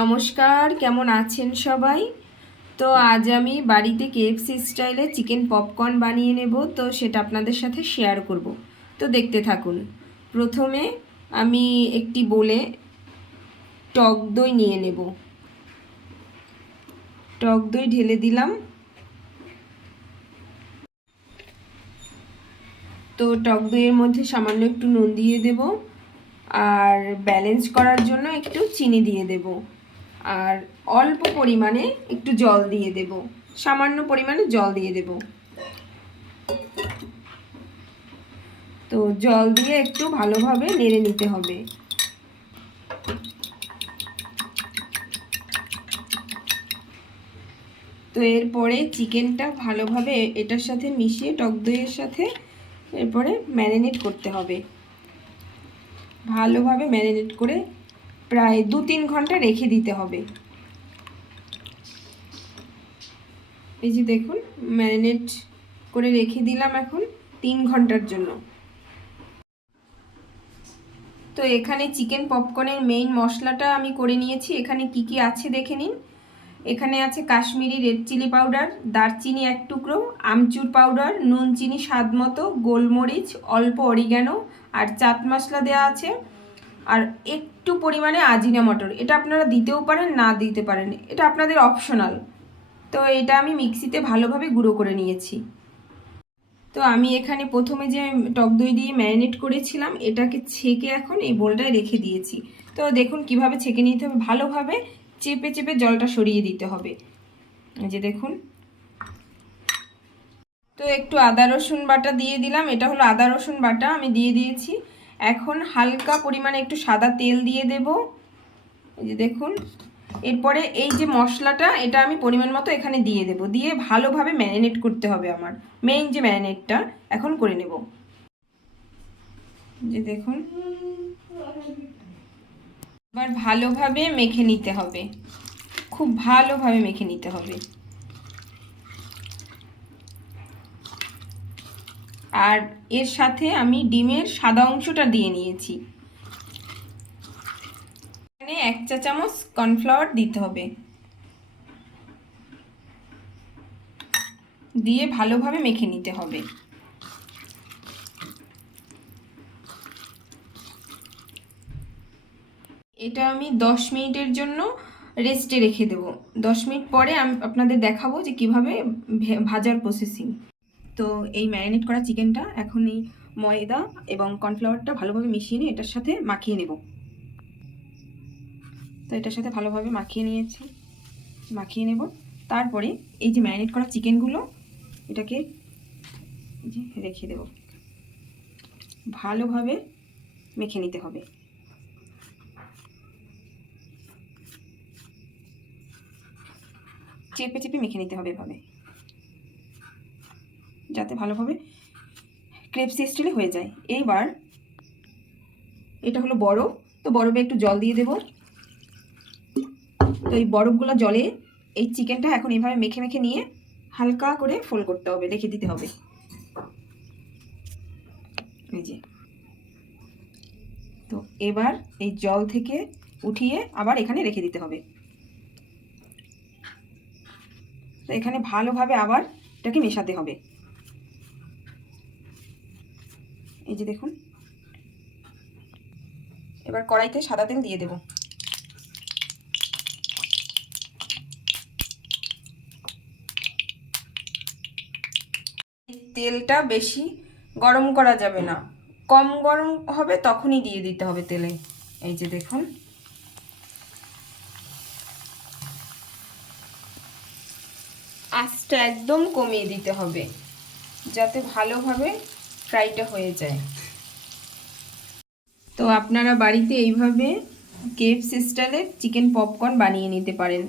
নমস্কার, কেমন আছেন সবাই? তো আজ আমি বাড়িতে কেএফসি স্টাইলে চিকেন পপকর্ন বানিয়ে নেব, তো সেটা আপনাদের সাথে শেয়ার করব। তো দেখতে থাকুন। প্রথমে আমি একটি বোলে টক দই নিয়ে নেব। টক দই ঢেলে দিলাম। তো টক দইয়ের মধ্যে সামান্য একটু নুন দিয়ে দেব, আর ব্যালেন্স করার জন্য একটু চিনি দিয়ে দেব, আর অল্প পরিমাণে একটু জল দিয়ে দেব, সামান্য পরিমাণে জল দিয়ে দেব। তো জল দিয়ে একটু ভালোভাবে নেড়ে নিতে হবে। তো এরপরে চিকেনটা ভালোভাবে এটার সাথে মিশিয়ে টক দইয়ের সাথে এরপরে ম্যারিনেট করতে হবে। ভালোভাবে ম্যারিনেট করে প্রায় 2-3 ঘন্টা রেখে দিতে হবে। এই যে দেখুন, ম্যারিনেট করে রেখে দিলাম এখন 3 ঘন্টার জন্য। তো এখানে চিকেন পপকর্নের মেইন মশলাটা আমি করে নিয়েছি। এখানে কি কি আছে দেখে নিন। এখানে আছে কাশ্মীরি রেড চিলি পাউডার, দারচিনি 1 টুকরো, আমচুর পাউডার, নুন চিনি স্বাদ মতো, গোলমরিচ, অল্প অরিগ্যানো, আর চাট মশলা দেওয়া আছে, আর একটু পরিমাণে আজিনা মটর। এটা আপনারা দিতেও পারেন, না দিতে পারেন, এটা আপনাদের অপশনাল। তো এটা আমি মিক্সিতে ভালোভাবে গুঁড়ো করে নিয়েছি। তো আমি এখানে প্রথমে যে টক দই দিয়ে ম্যারিনেট করেছিলাম এটাকে ছেঁকে এখন এই বোলটায় রেখে দিয়েছি। তো দেখুন কিভাবে ছেঁকে নিতে হবে, ভালোভাবে চেপে চেপে জলটা সরিয়ে দিতে হবে। এই যে দেখুন। তো একটু আদা রসুন বাটা দিয়ে দিলাম, এটা হলো আদা রসুন বাটা, আমি দিয়ে দিয়েছি। এখন হালকা পরিমাণে একটু সাদা তেল দিয়ে দেব। এই যে দেখুন। এরপরে এই যে মশলাটা এটা আমি পরিমাণ মতো এখানে দিয়ে দেব, দিয়ে ভালোভাবে ম্যারিনেট করতে হবে। আমার মেইন যে ম্যারিনেটটা এখন করে নেব। যে দেখুন, এবার ভালোভাবে মেখে নিতে হবে, খুব ভালোভাবে মেখে নিতে হবে। আর এর সাথে আমি ডিমের সাদা অংশটা দিয়ে নিয়েছি। এখানে 1 চা চামচ কর্নফ্লাওয়ার দিতে হবে, দিয়ে ভালোভাবে মেখে নিতে হবে। এটা আমি 10 মিনিটের জন্য রেস্টে রেখে দেব। 10 মিনিট পরে আমি আপনাদের দেখাবো যে কিভাবে ভাজার প্রসেসিং। তো এই ম্যারিনেট করা চিকেনটা এখন এই ময়দা এবং কর্নফ্লাওয়ারটা ভালোভাবে মিশিয়ে নিয়ে এটার সাথে মাখিয়ে নেব। তো এটার সাথে ভালোভাবে মাখিয়ে নেব। তারপরে এই যে ম্যারিনেট করা চিকেনগুলো এটাকে রেখে দেব, ভালোভাবে মেখে নিতে হবে। চেপে চেপে মেখে নিতে হবে এভাবে, যাতে ভালোভাবে ক্রেপসি স্টাইলে হয়ে যায়। এইবার এটা হলো বরফ, তো বরফে একটু জল দিয়ে দেব। তো এই বরফগুলো জলে এই চিকেনটা এখন এইভাবে মেখে মেখে নিয়ে হালকা করে ফোল্ড করতে হবে, রেখে দিতে হবে। এই যে। তো এবার এই জল থেকে উঠিয়ে আবার এখানে রেখে দিতে হবে। তো এখানে ভালোভাবে আবার এটাকে মেশাতে হবে। এই যে দেখুন। এবার কড়াইতে সাদা তেল দিয়ে দেব। তেলটা বেশি গরম করা যাবে না, কম গরম হবে তখনই দিয়ে দিতে হবে তেলে। এই যে দেখুন। আঁচটা একদম কমিয়ে দিতে হবে যাতে ভালোভাবে ফ্রাইটা হয়ে যায়। তো আপনারা বাড়িতে এইভাবে কেএফসি স্টাইলে চিকেন পপকর্ন বানিয়ে নিতে পারেন।